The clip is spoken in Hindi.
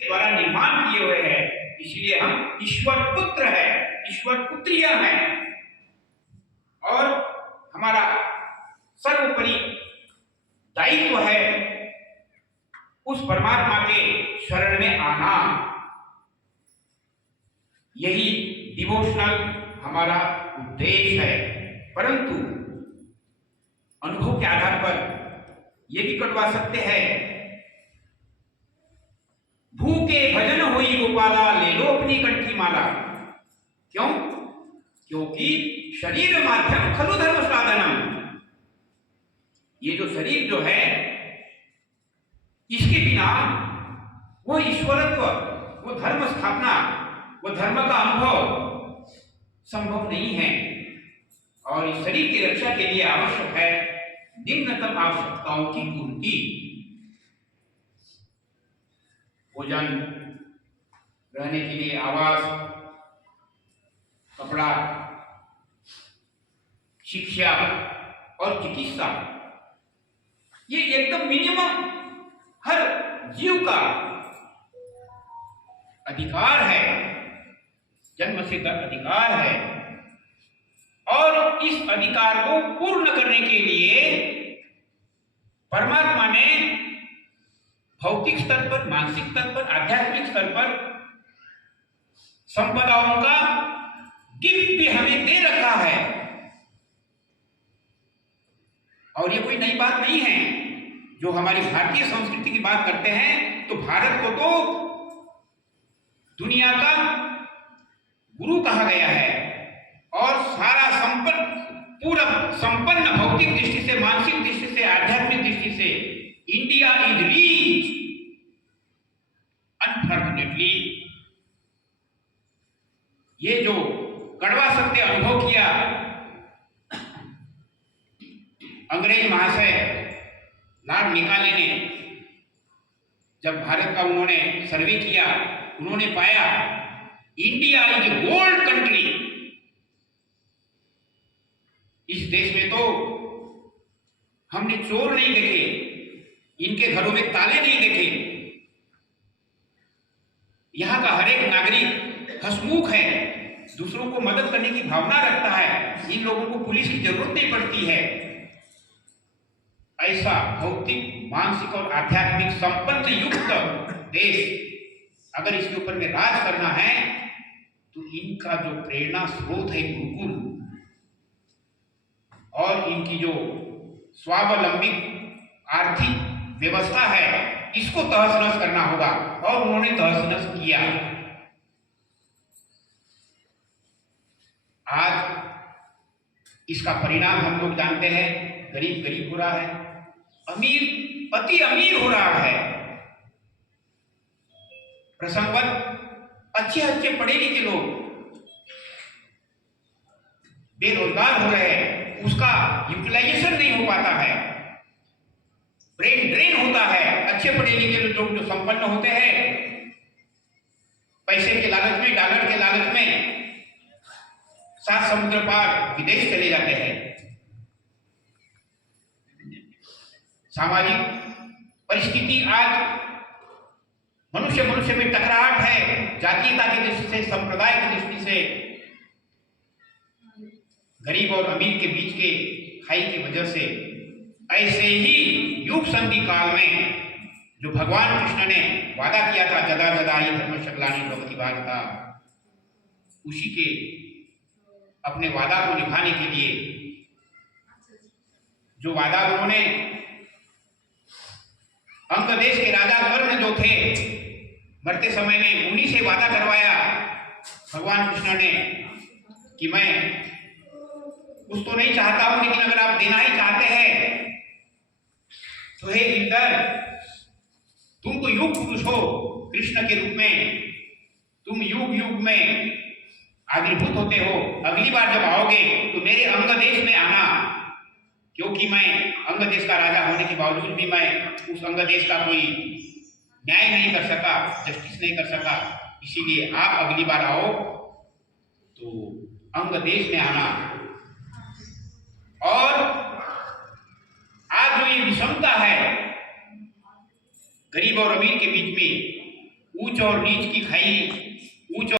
द्वारा निर्माण किए हुए हैं, इसलिए हम ईश्वर पुत्र है, ईश्वर पुत्रियां हैं। और हमारा सर्वोपरि दायित्व है उस परमात्मा के शरण में आना। यही डिवोशनल हमारा उद्देश्य है। परंतु अनुभव के आधार पर यह भी कटवा सकते हैं, भूखे भजन होई गोपाला, ले लो अपनी कंठी माला। क्यों? क्योंकि शरीर माध्यम खलु धर्म साधनम। ये जो शरीर जो है, इसके बिना वो ईश्वरत्व, वो धर्म स्थापना, वो धर्म का अनुभव संभव नहीं है। और इस शरीर की रक्षा के लिए आवश्यक है निम्नतम आवश्यकताओं की पूर्ति। भोजन, रहने के लिए आवास, कपड़ा, शिक्षा और चिकित्सा, ये एकदम मिनिमम हर जीव का अधिकार है, जन्म सिद्ध अधिकार है। और इस अधिकार को पूर्ण करने के लिए परमात्मा ने भौतिक स्तर पर, मानसिक स्तर पर, आध्यात्मिक स्तर पर संपदाओं का गिफ्ट भी हमें दे रखा है। और ये कोई नई बात नहीं है। जो हमारी भारतीय संस्कृति की बात करते हैं, तो भारत को तो दुनिया का गुरु कहा गया है। और सारा पूरा संपन्न भौतिक दृष्टि से, मानसिक दृष्टि से, आध्यात्मिक दृष्टि से इंडिया इज रीच। अनफॉर्चुनेटली ये जो कड़वा सत्य अनुभव किया अंग्रेज महाशय लॉर्ड मेकाले ने, जब भारत का उन्होंने सर्वे किया, उन्होंने पाया इंडिया इज गोल्ड कंट्री। इस देश में तो हमने चोर नहीं देखे, इनके घरों में ताले नहीं देखे। यहां का हर एक नागरिक हंसमुख है, दूसरों को मदद करने की भावना रखता है। इन लोगों को पुलिस की जरूरत नहीं पड़ती है। ऐसा भौतिक, मानसिक और आध्यात्मिक संपन्न युक्त देश अगर इसके ऊपर में राज करना है, तो इनका जो प्रेरणा स्रोत है गुरुकुल, और इनकी जो स्वावलंबी आर्थिक व्यवस्था है, इसको तहस नहस करना होगा। और उन्होंने तहस नहस किया। आज इसका परिणाम हम लोग जानते हैं, गरीब गरीब हो रहा है, अमीर अति अमीर हो रहा है। प्रसंगवत अच्छे अच्छे पढ़े लिखे लोग बेरोजगार हो रहे हैं, उसका यूटिलाइजेशन नहीं हो पाता है, ब्रेन ड्रेन होता है। अच्छे पढ़े लिखे लोग जो संपन्न होते हैं, पैसे के लालच में, डॉलर के लालच में सात समुद्र पार विदेश चले जाते हैं। सामाजिक परिस्थिति आज मनुष्य मनुष्य में टकराहट है, जातीयता की दृष्टि से, संप्रदाय की दृष्टि से, गरीब और अमीर के बीच के खाई की वजह से। ऐसे ही युग संधि काल में जो भगवान कृष्ण ने वादा किया था, जदा जदा ही धर्म शक्लानि भवति भारता, उसी के अपने वादा को निभाने के लिए जो वादा उन्होंने अंग देश के राजा कर्ण जो थे, मरते समय में उन्हीं से वादा करवाया भगवान कृष्ण ने कि मैं कुछ तो नहीं चाहता हूं, लेकिन अगर आप देना ही चाहते हैं तो हे इंद्र, तुम तो युग पुरुष हो कृष्ण के रूप में, तुम युग युग में आविर्भूत होते हो। अगली बार जब आओगे तो मेरे अंग देश में आना, क्योंकि मैं अंग देश का राजा होने के बावजूद भी मैं उस अंग देश का कोई न्याय नहीं कर सका, जस्टिस नहीं कर सका। इसीलिए आप अगली बार आओ तो अंग देश में आना। और आज जो ये विषमता है गरीब और अमीर के बीच में, ऊंच और नीच की खाई